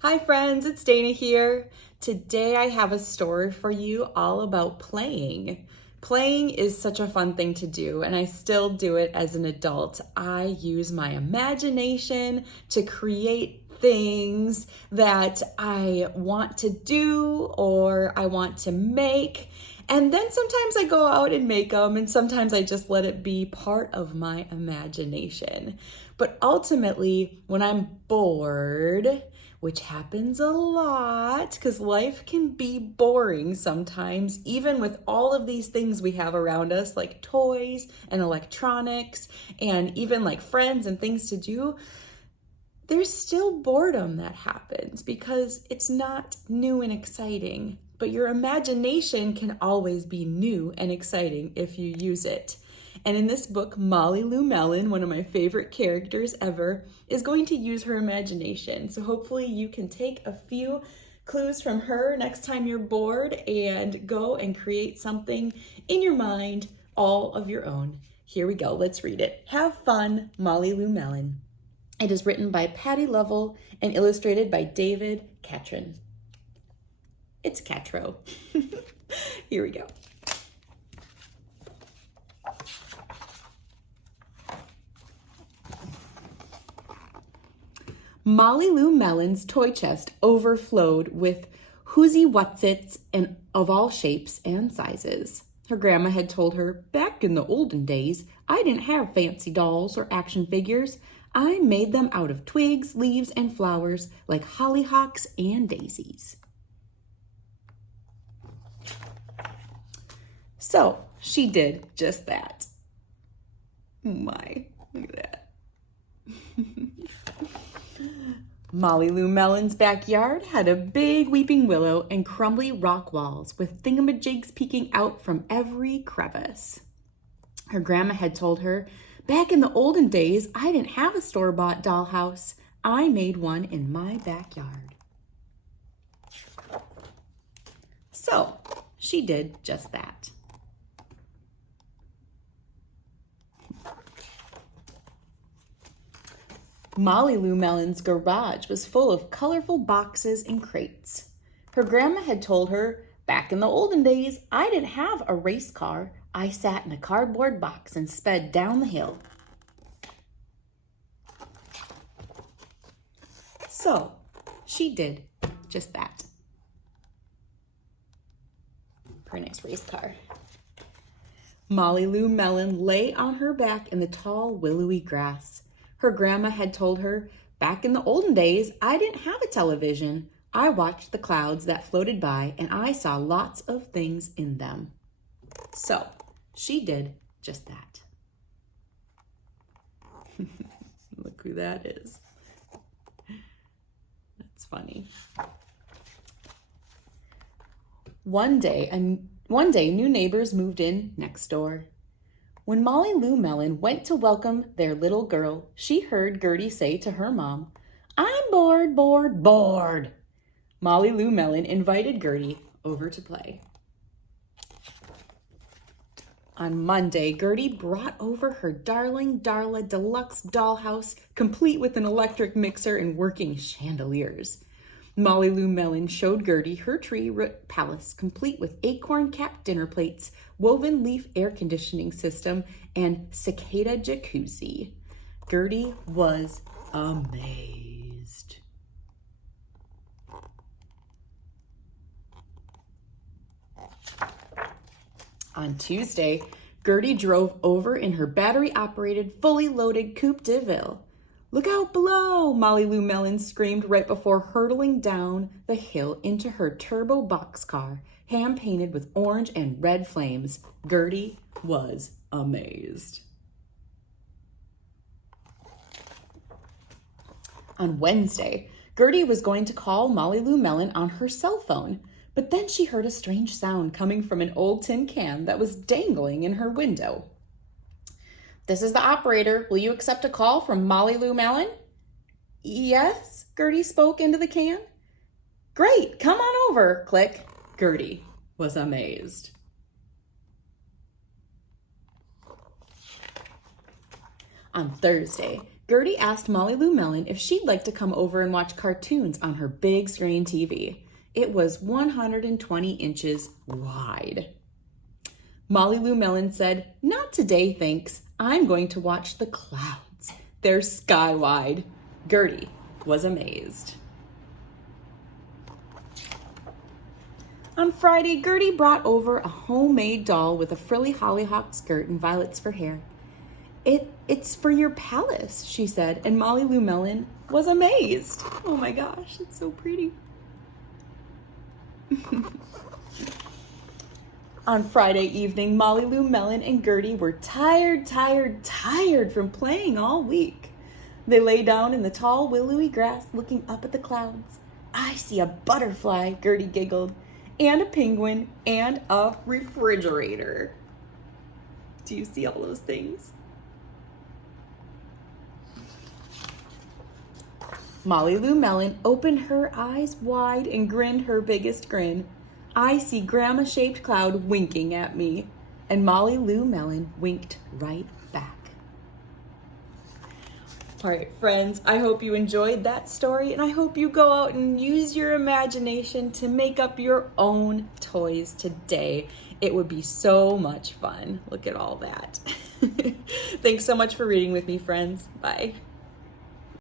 Hi friends, it's Dana here. Today I have a story for you all about playing. Playing is such a fun thing to do, and I still do it as an adult. I use my imagination to create things that I want to do or I want to make. And then sometimes I go out and make them, and sometimes I just let it be part of my imagination. But ultimately, when I'm bored, which happens a lot because life can be boring sometimes, even with all of these things we have around us, like toys and electronics, and even like friends and things to do. There's still boredom that happens because it's not new and exciting, but your imagination can always be new and exciting if you use it. And in this book, Molly Lou Mellon, one of my favorite characters ever, is going to use her imagination. So hopefully you can take a few clues from her next time you're bored and go and create something in your mind, all of your own. Here we go. Let's read it. Have fun, Molly Lou Mellon. It is written by Patty Lovell and illustrated by David Catron. It's Catro. Here we go. Molly Lou Mellon's toy chest overflowed with whoozy whatsits and of all shapes and sizes. Her grandma had told her, back in the olden days, I didn't have fancy dolls or action figures. I made them out of twigs, leaves, and flowers like hollyhocks and daisies. So she did just that. Oh my, look at that. Molly Lou Mellon's backyard had a big weeping willow and crumbly rock walls with thingamajigs peeking out from every crevice. Her grandma had told her, back in the olden days, I didn't have a store-bought dollhouse. I made one in my backyard. So she did just that. Molly Lou Mellon's garage was full of colorful boxes and crates. Her grandma had told her, back in the olden days, I didn't have a race car. I sat in a cardboard box and sped down the hill. So she did just that. Pretty nice race car. Molly Lou Mellon lay on her back in the tall, willowy grass. Her grandma had told her, back in the olden days, I didn't have a television. I watched the clouds that floated by and I saw lots of things in them. So she did just that. Look who that is. That's funny. One day, new neighbors moved in next door. When Molly Lou Mellon went to welcome their little girl, she heard Gertie say to her mom, I'm bored, bored, bored. Molly Lou Mellon invited Gertie over to play. On Monday, Gertie brought over her darling Darla deluxe dollhouse, complete with an electric mixer and working chandeliers. Molly Lou Mellon showed Gertie her tree root palace, complete with acorn-capped dinner plates, woven leaf air conditioning system, and cicada jacuzzi. Gertie was amazed. On Tuesday, Gertie drove over in her battery-operated, fully loaded Coupe de Ville. Look out below, Molly Lou Mellon screamed right before hurtling down the hill into her turbo boxcar, hand-painted with orange and red flames. Gertie was amazed. On Wednesday, Gertie was going to call Molly Lou Mellon on her cell phone, but then she heard a strange sound coming from an old tin can that was dangling in her window. This is the operator. Will you accept a call from Molly Lou Mellon? Yes, Gertie spoke into the can. Great, come on over, click. Gertie was amazed. On Thursday, Gertie asked Molly Lou Mellon if she'd like to come over and watch cartoons on her big screen TV. It was 120 inches wide. Molly Lou Mellon said, "Not today, thanks. I'm going to watch the clouds. They're sky wide." Gertie was amazed. On Friday, Gertie brought over a homemade doll with a frilly hollyhock skirt and violets for hair. It's for your palace," she said, and Molly Lou Mellon was amazed. Oh my gosh, it's so pretty. On Friday evening, Molly Lou Mellon and Gertie were tired from playing all week. They lay down in the tall, willowy grass looking up at the clouds. "I see a butterfly," Gertie giggled, "and a penguin and a refrigerator." Do you see all those things? Molly Lou Mellon opened her eyes wide and grinned her biggest grin. "I see grandma-shaped cloud winking at me." And Molly Lou Mellon winked right back. All right, friends, I hope you enjoyed that story, and I hope you go out and use your imagination to make up your own toys today. It would be so much fun. Look at all that. Thanks so much for reading with me, friends. Bye.